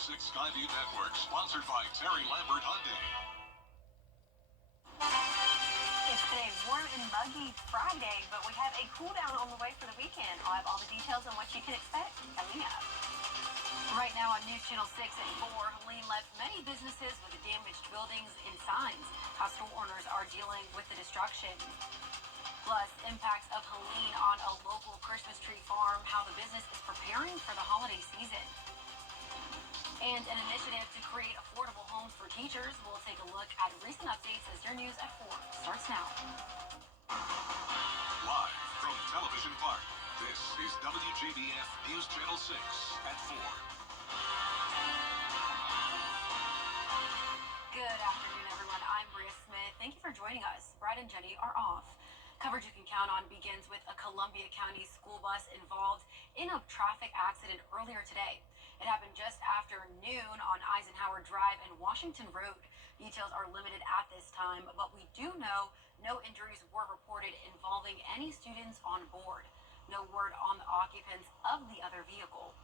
6 Skyview Network, sponsored by Terry Lambert Hyundai. It's today warm and muggy Friday, but we have a cool down on the way for the weekend. I'll have all the details on what you can expect coming up. Right now on News Channel 6 at 4, Helene left many businesses with damaged buildings and signs. How store owners are dealing with the destruction. Plus, impacts of Helene on a local Christmas tree farm, how the business is preparing for the holiday season. And an initiative to create affordable homes for teachers. We'll take a look at recent updates as your news at 4 starts now. Live from Television Park, this is WJBF News Channel 6 at 4. Good afternoon, everyone. I'm Bria Smith. Thank you for joining us. Brad and Jenny are off. Coverage you can count on begins with a Columbia County school bus involved in a traffic accident earlier today. It happened just after noon on Eisenhower Drive and Washington Road. Details are limited at this time, but we do know no injuries were reported involving any students on board. No word on the occupants of the other vehicle.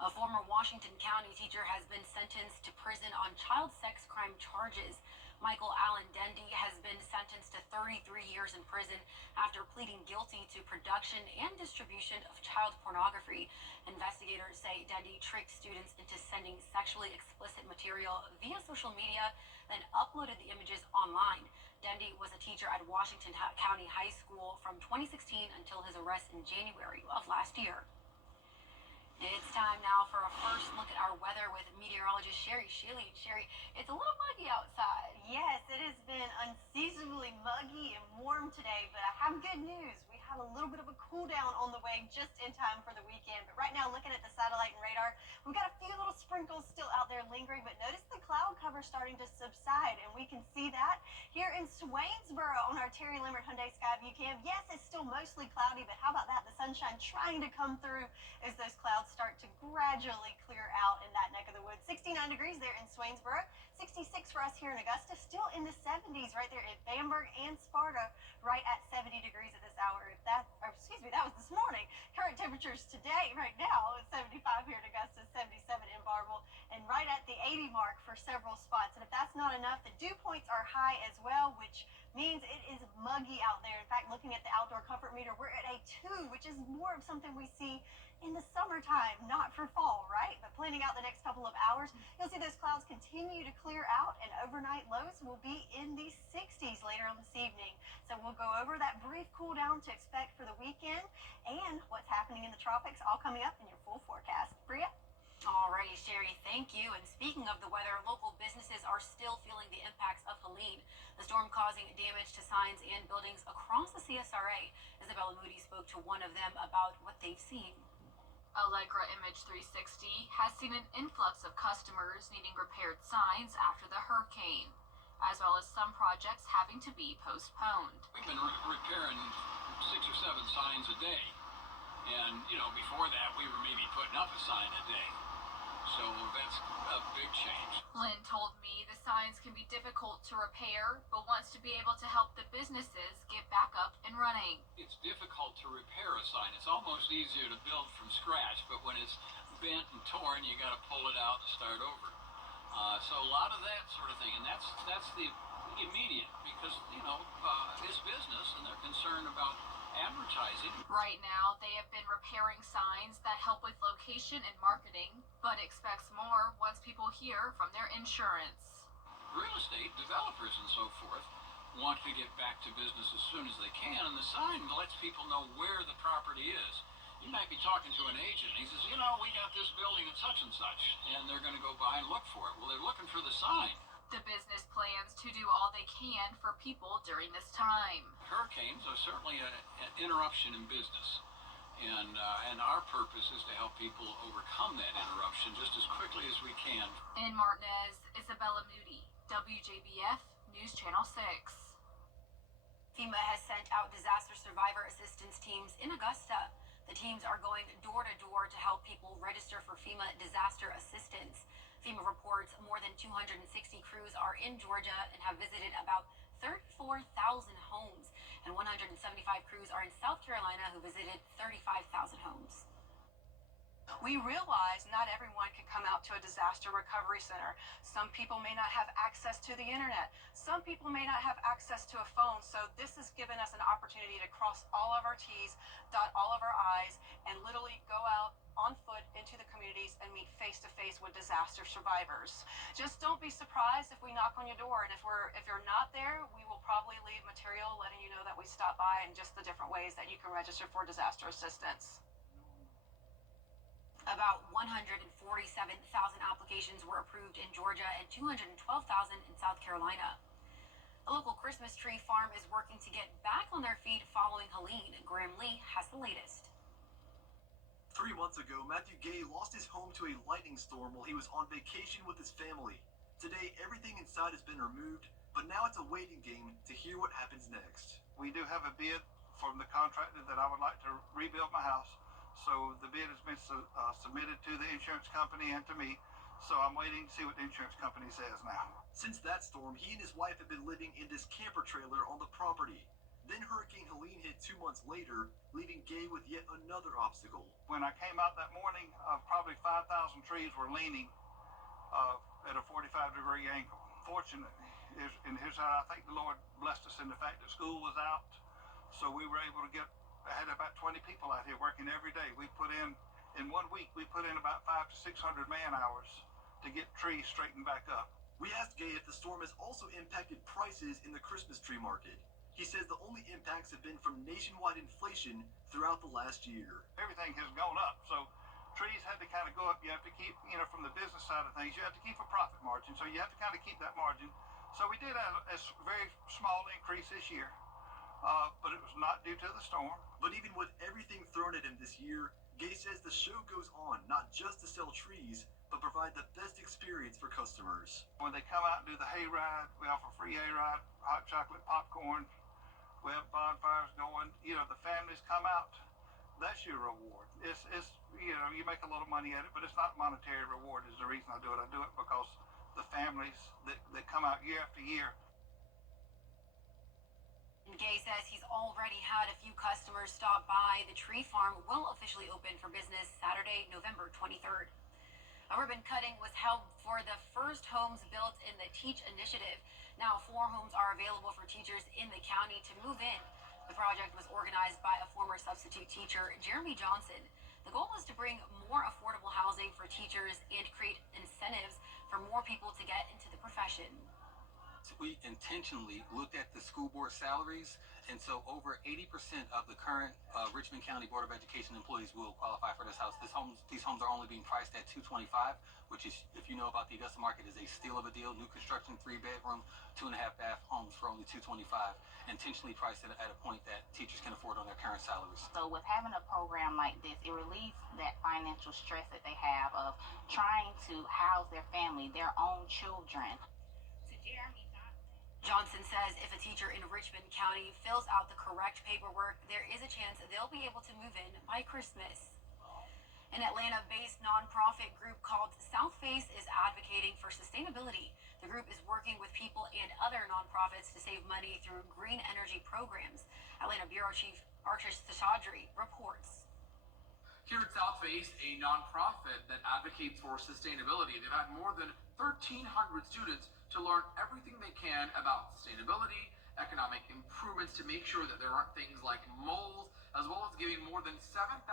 A former Washington County teacher has been sentenced to prison on child sex crime charges. Michael Allen Dendy has been sentenced to 33 years in prison after pleading guilty to production and distribution of child pornography. Investigators say Dendy tricked students into sending sexually explicit material via social media, then uploaded the images online. Dendy was a teacher at Washington County High School from 2016 until his arrest in January of last year. It's time now for a first look at our weather with meteorologist Sherry Sheely. Sherry, it's a little muggy outside. Yes, it has been unseasonably muggy and warm today, but I have good news. We have a little bit of a cool down on the way just in time for the weekend. But right now, looking at the satellite and radar, we've got a few little sprinkles still out there lingering, but notice the cloud cover starting to subside, and we can see that here in Swainsboro on our Terry Lambert Hyundai Skyview cam. Yes, it's still mostly cloudy, but how about that? The sunshine trying to come through as those clouds start to gradually clear out in that neck of the woods. 69 degrees there in Swainsboro, 66 for us here in Augusta, still in the 70s right there at Bamberg and Sparta, right at 70 degrees at this hour. That was this morning. Current temperatures today, right now, is 75 here in Augusta, 77 in Barble, and right at the 80 mark for several spots. And if that's not enough, the dew points are high as well, which means it is muggy out there. In fact, looking at the outdoor comfort meter, we're at a 2, which is more of something we see in the summertime, not for fall, right? But planning out the next couple of hours, you'll see those clouds continue to clear out, and overnight lows will be in the 60s later on this evening. So we'll go over that brief cool down to expect for the weekend and what's happening in the tropics, all coming up in your full forecast. Bria? Alrighty, Sherry, thank you. And speaking of the weather, local businesses are still feeling the impacts of Helene. The storm causing damage to signs and buildings across the CSRA. Isabella Moody spoke to one of them about what they've seen. Allegra Image 360 has seen an influx of customers needing repaired signs after the hurricane, as well as some projects having to be postponed. We've been repairing 6 or 7 signs a day, and before that we were maybe putting up a sign a day, so that's a big change. Lynn told me the signs can be difficult to repair, but wants to be able to help the businesses get back up and running. It's difficult to repair a sign. It's almost easier to build from scratch, but when it's bent and torn, you got to pull it out and start over. So a lot of that sort of thing, and that's the immediate, because it's business and they're concerned about advertising. Right now, they have been repairing signs that help with location and marketing, but expects more once people hear from their insurance. Real estate developers and so forth want to get back to business as soon as they can, and the sign lets people know where the property is. You might be talking to an agent, and he says, we got this building at such and such, and they're going to go by and look for it. Well, they're looking for the sign. The business plans to do all they can for people during this time. Hurricanes are certainly an interruption in business, and our purpose is to help people overcome that interruption just as quickly as we can. In Martinez, Isabella Moody, WJBF News Channel 6. FEMA has sent out disaster survivor assistance teams in Augusta. The teams are going door to door to help people register for FEMA disaster assistance. FEMA reports more than 260 crews are in Georgia and have visited about 34,000 homes, and 175 crews are in South Carolina who visited 35,000 homes. We realize not everyone disaster recovery center. Some people may not have access to the internet. Some people may not have access to a phone. So this has given us an opportunity to cross all of our T's, dot all of our I's, and literally go out on foot into the communities and meet face to face with disaster survivors. Just don't be surprised if we knock on your door, and if you're not there, we will probably leave material letting you know that we stopped by and just the different ways that you can register for disaster assistance. About 147,000 applications were approved in Georgia and 212,000 in South Carolina. A local Christmas tree farm is working to get back on their feet following Helene. Graham Lee has the latest. 3 months ago, Matthew Gay lost his home to a lightning storm while he was on vacation with his family. Today, everything inside has been removed, but now it's a waiting game to hear what happens next. We do have a bid from the contractor that I would like to rebuild my house. So the bid has been submitted to the insurance company and to me. So I'm waiting to see what the insurance company says now. Since that storm, he and his wife have been living in this camper trailer on the property. Then Hurricane Helene hit 2 months later, leaving Gay with yet another obstacle. When I came out that morning, probably 5,000 trees were leaning at a 45-degree angle. Fortunately, I think the Lord blessed us in the fact that school was out, so we were able to I had about 20 people out here working every day. We put in 1 week, we put in about 500 to 600 man hours to get trees straightened back up. We asked Gay if the storm has also impacted prices in the Christmas tree market. He says the only impacts have been from nationwide inflation throughout the last year. Everything has gone up, so trees had to kind of go up. You have to keep, from the business side of things, you have to keep a profit margin, so you have to kind of keep that margin. So we did have a very small increase this year, but it was not due to the storm. But even with everything thrown at him this year, Gay says the show goes on not just to sell trees, but provide the best experience for customers. When they come out and do the hayride, we offer free hayride, hot chocolate, popcorn. We have bonfires going. The families come out. That's your reward. It's you make a little money at it, but it's not monetary reward is the reason I do it. I do it because the families that come out year after year. And Gay says he's already had a few customers stop by. The tree farm will officially open for business Saturday, November 23rd. A ribbon cutting was held for the first homes built in the Teach Initiative. Now 4 homes are available for teachers in the county to move in. The project was organized by a former substitute teacher, Jeremy Johnson. The goal is to bring more affordable housing for teachers and create incentives for more people to get into the profession. We intentionally looked at the school board salaries, and so over 80% of the current Richmond County Board of Education employees will qualify for this house. These homes are only being priced at $225,000, which is, if you know about the Augusta market, is a steal of a deal. New construction, 3-bedroom, 2.5-bath homes for only $225,000, intentionally priced at a point that teachers can afford on their current salaries. So with having a program like this, it relieves that financial stress that they have of trying to house their family, their own children. Johnson says if a teacher in Richmond County fills out the correct paperwork, there is a chance they'll be able to move in by Christmas. An Atlanta-based nonprofit group called South Face is advocating for sustainability. The group is working with people and other nonprofits to save money through green energy programs. Atlanta Bureau Chief Archish Seshadri reports. Here at South Face, a nonprofit that advocates for sustainability, they've had more than 1,300 students to learn everything they can about sustainability, economic improvements to make sure that there aren't things like mold, as well as giving more than 7,000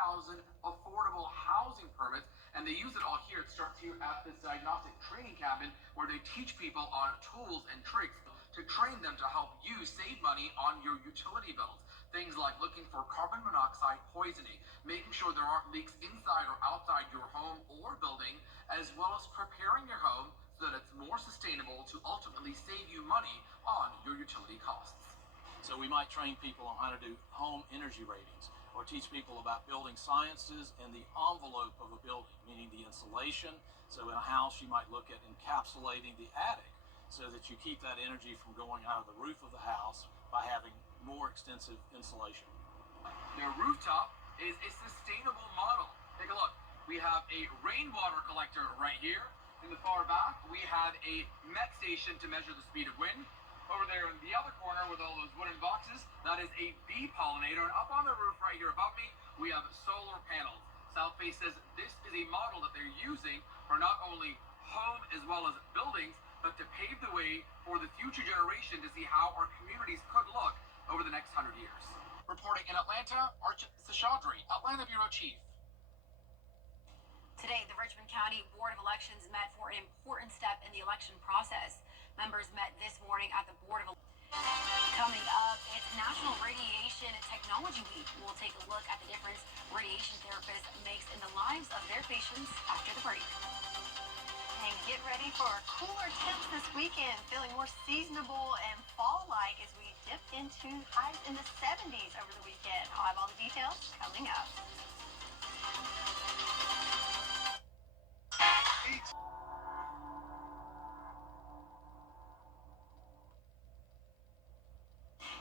affordable housing permits. And they use it all here. It starts here at this diagnostic training cabin where they teach people on tools and tricks to train them to help you save money on your utility bills. Things like looking for carbon monoxide poisoning, making sure there aren't leaks inside or outside your home or building, as well as preparing your home so that it's more sustainable to ultimately save you money on your utility costs. So we might train people on how to do home energy ratings, or teach people about building sciences and the envelope of a building, meaning the insulation. So in a house, you might look at encapsulating the attic so that you keep that energy from going out of the roof of the house by having more extensive insulation. Their rooftop is a sustainable model. Take a look. We have a rainwater collector right here. In the far back, we have a met station to measure the speed of wind. Over there in the other corner with all those wooden boxes, that is a bee pollinator. And up on the roof right here above me, we have solar panels. South Face says this is a model that they're using for not only home as well as buildings, but to pave the way for the future generation to see how our communities could look over the next 100 years. Reporting in Atlanta, Archit Seshadri, Atlanta Bureau Chief. Today, the Richmond County Board of Elections met for an important step in the election process. Members met this morning at the Board of Elections. Coming up, it's National Radiation Technology Week. We'll take a look at the difference radiation therapists makes in the lives of their patients after the break. And get ready for cooler temps this weekend, feeling more seasonable and fall-like as we dip into highs in the 70s over the weekend. I'll have all the details coming up.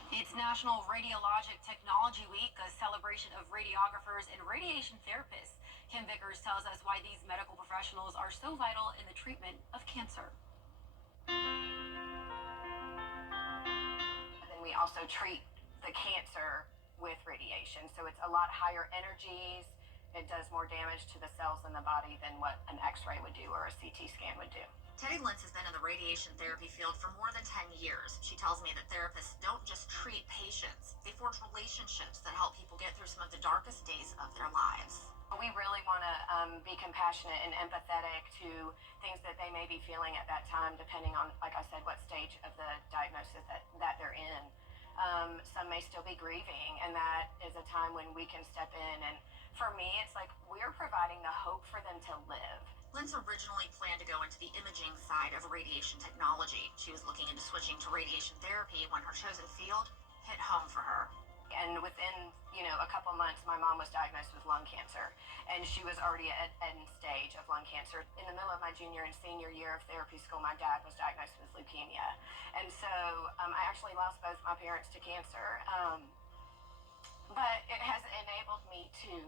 It's National Radiologic Technology Week, a celebration of radiographers and radiation therapists. Kim Vickers tells us why these medical professionals are so vital in the treatment of cancer. And then we also treat the cancer with radiation, so it's a lot higher energies. It does more damage to the cells in the body than what an X-ray would do or a CT scan would do. Teddy Lentz has been in the radiation therapy field for more than 10 years. She tells me that therapists don't just treat patients, they forge relationships that help people get through some of the darkest days of their lives. We really want to be compassionate and empathetic to things that they may be feeling at that time, depending on, like I said, what stage of the diagnosis that they're in. Some may still be grieving, and that is a time when we can step in. And for me, it's like we're providing the hope for them to live. Lentz originally planned to go into the imaging side of radiation technology. She was looking into switching to radiation therapy when her chosen field hit home for her. And within, a couple months, my mom was diagnosed with lung cancer, and she was already at end stage of lung cancer. In the middle of my junior and senior year of therapy school, my dad was diagnosed with leukemia. And so I actually lost both my parents to cancer. But it has enabled me to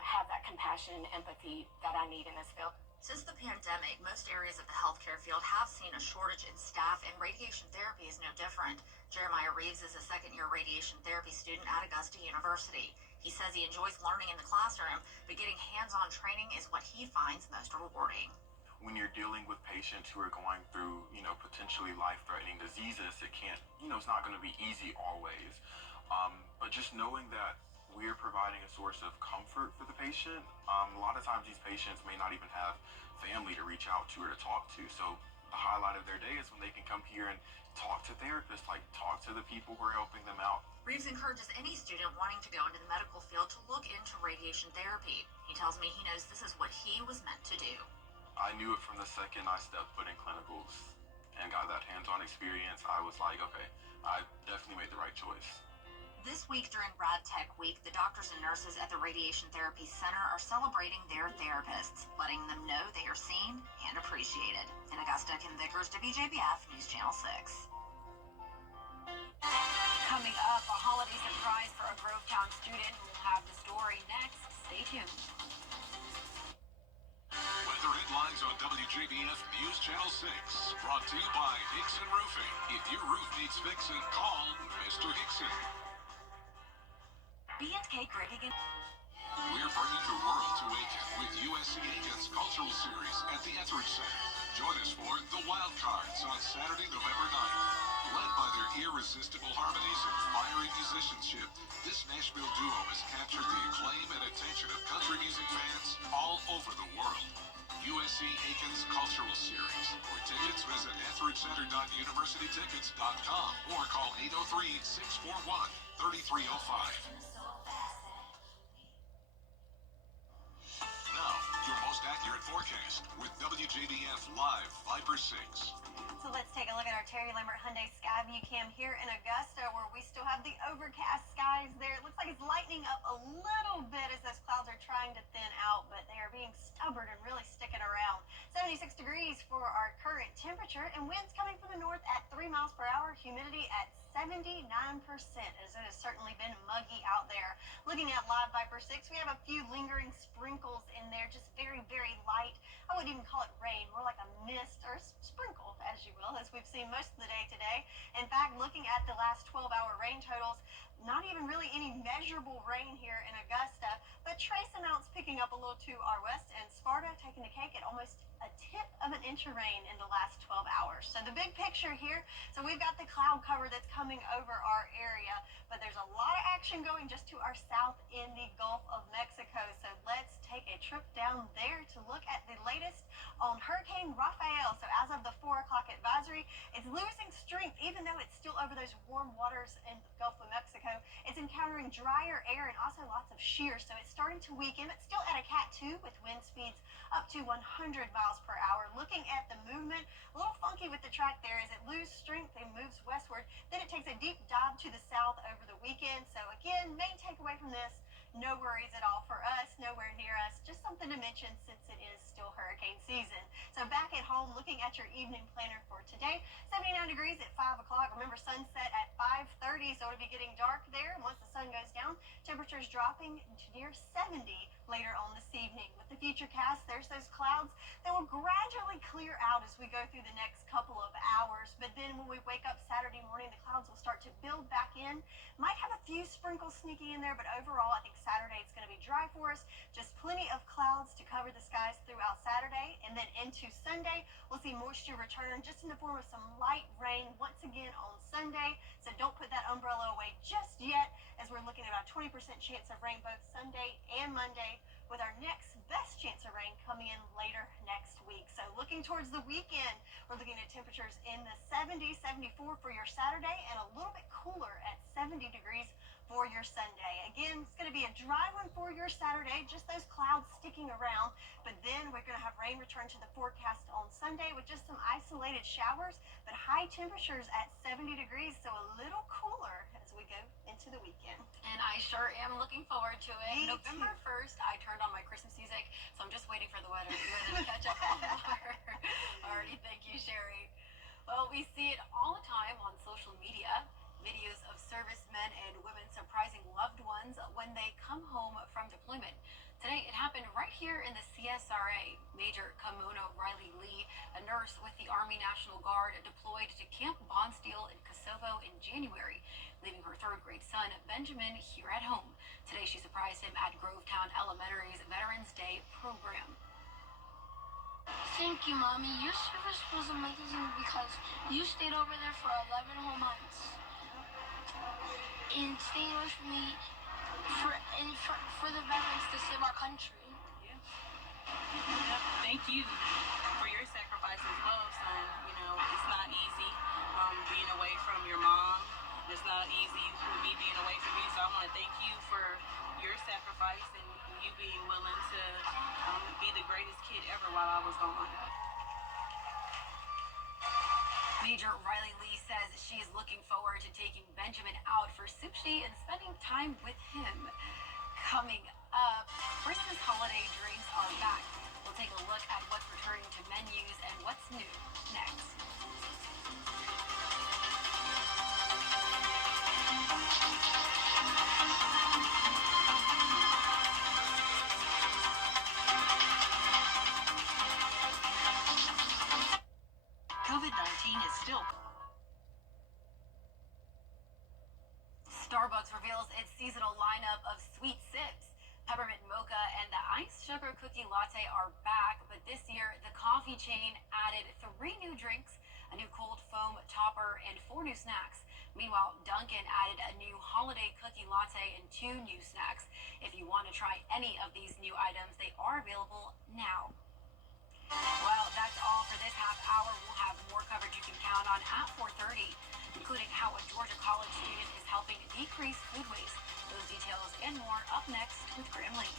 have that compassion and empathy that I need in this field. Since the pandemic, most areas of the healthcare field have seen a shortage in staff, and radiation therapy is no different. Jeremiah Reeves is a second-year radiation therapy student at Augusta University. He says he enjoys learning in the classroom, but getting hands-on training is what he finds most rewarding. When you're dealing with patients who are going through, potentially life-threatening diseases, it can't, it's not going to be easy always. But just knowing that we're providing a source of comfort for the patient. A lot of times these patients may not even have family to reach out to or to talk to. So the highlight of their day is when they can come here and talk to therapists, talk to the people who are helping them out. Reeves encourages any student wanting to go into the medical field to look into radiation therapy. He tells me he knows this is what he was meant to do. I knew it from the second I stepped foot in clinicals and got that hands-on experience. I was like, okay, I definitely made the right choice. This week during Rad Tech Week, the doctors and nurses at the Radiation Therapy Center are celebrating their therapists, letting them know they are seen and appreciated. In Augusta, Kim Vickers, WJBF News Channel 6. Coming up, a holiday surprise for a Grovetown student. We'll have the story next. Stay tuned. Weather headlines on WJBF News Channel 6. Brought to you by Hickson Roofing. If your roof needs fixing, call Mr. Hickson. B&K Grading. We're bringing the world to Aiken with USC Aiken's Cultural Series at the Etheridge Center. Join us for The Wild Cards on Saturday, November 9th. Led by their irresistible harmonies and fiery musicianship, this Nashville duo has captured the acclaim and attention of country music fans all over the world. USC Aiken's Cultural Series. For tickets, visit etheridgecenter.universitytickets.com or call 803-641-3305. Now, your most accurate forecast with WJBF Live Viper 6. So let's take a look at our Terry Lambert Hyundai Skyview Cam here in Augusta, where we still have the overcast skies there. It looks like it's lightening up a little bit as those clouds are trying to thin out, but they are being stubborn and really sticking around. 76 degrees for our current temperature, and winds coming from the north at 3 miles per hour, humidity at 79%, as it has certainly been muggy out there. Looking at Live Viper 6, we have a few lingering sprinkles in there, just very, very light. I wouldn't even call it rain, more like a mist or sprinkle, as you will, as we've seen most of the day today. In fact, looking at the last 12-hour rain totals, not even really any measurable rain here in Augusta, but trace amounts picking up a little to our west, and Sparta taking the cake at almost a 1/10 of inch of rain in the last 12 hours. So the big picture here, so we've got the cloud cover that's coming over our area, but there's a lot of action going just to our south in the Gulf of Mexico. So let's take a trip down there to look at the latest on Hurricane Rafael. So as of the 4 o'clock advisory, it's losing strength, even though it's still over those warm waters in the Gulf of Mexico. It's encountering drier air and also lots of shear, so it's starting to weaken. It's still at a Cat 2 with wind speeds up to 100 miles per hour. Looking at the movement, a little funky with the track there as it loses strength and moves westward. Then it takes a deep dive to the south over the weekend. So again, main takeaway from this, no worries at all for us, nowhere near us. Just something to mention since it is still hurricane season. So back at home, looking at your evening planner for today, 79 degrees at 5 o'clock. Remember, sunset at 5:30, so it'll be getting dark there. And once the sun goes down, temperatures dropping to near 70 later on this evening. With the future cast, there's those clouds that will gradually clear out as we go through the next couple of hours. But then when we wake up Saturday morning, the clouds will start to build back in. Might have a few sprinkles sneaking in there, but overall, I think Saturday it's going to be dry for us. Just plenty of clouds to cover the skies throughout Saturday. And then into Sunday, we'll see moisture return just in the form of some light rain once again on Sunday. So don't put that umbrella away just yet, as we're looking at about a 20% chance of rain both Sunday and Monday, with our next best chance of rain coming in later next week. So looking towards the weekend, we're looking at temperatures in the 70s, 74 for your Saturday, and a little bit cooler at 70 degrees for your Sunday. Again, it's going to be a dry one for your Saturday, just those clouds sticking around, but then we're going to have rain return to the forecast on Sunday with just some isolated showers, but high temperatures at 70 degrees, so a little cooler as we go into the weekend. And I sure am looking forward to it. Me November too. 1st, I turned on my Christmas music, so I'm just waiting for the weather to catch up on more. Alrighty, thank you, Sherry. Well, we see it all the time on social media. Videos of servicemen and women surprising loved ones when they come home from deployment. Today, it happened right here in the CSRA. Major Kamona Riley Lee, a nurse with the Army National Guard, deployed to Camp Bonsteel in Kosovo in January, leaving her third-grade son, Benjamin, here at home. Today, she surprised him at Grovetown Elementary's Veterans Day program. Thank you, Mommy. Your service was amazing because you stayed over there for 11 whole months. And staying with me for the veterans to save our country. Yeah. Thank you for your sacrifice as well, son. You know, it's not easy being away from your mom. It's not easy for me being away from you. So I want to thank you for your sacrifice and you being willing to be the greatest kid ever while I was gone. Major Riley Lee says she is looking forward to taking Benjamin out for sushi and spending time with him. Coming up, Christmas holiday drinks are back. We'll take a look at what's returning to menus and what's new next. COVID-19 is still... Starbucks reveals its seasonal lineup of sweet sips. Peppermint mocha and the iced sugar cookie latte are back, but this year the coffee chain added 3 new drinks, a new cold foam topper, and 4 new snacks. Meanwhile, Dunkin' added a new holiday cookie latte and 2 new snacks. If you want to try any of these new items, they are available now. Well, that's all for this half hour. We'll have more coverage you can count on at 4:30, including how a Georgia college student is helping decrease food waste. Those details and more up next with Graham Lee.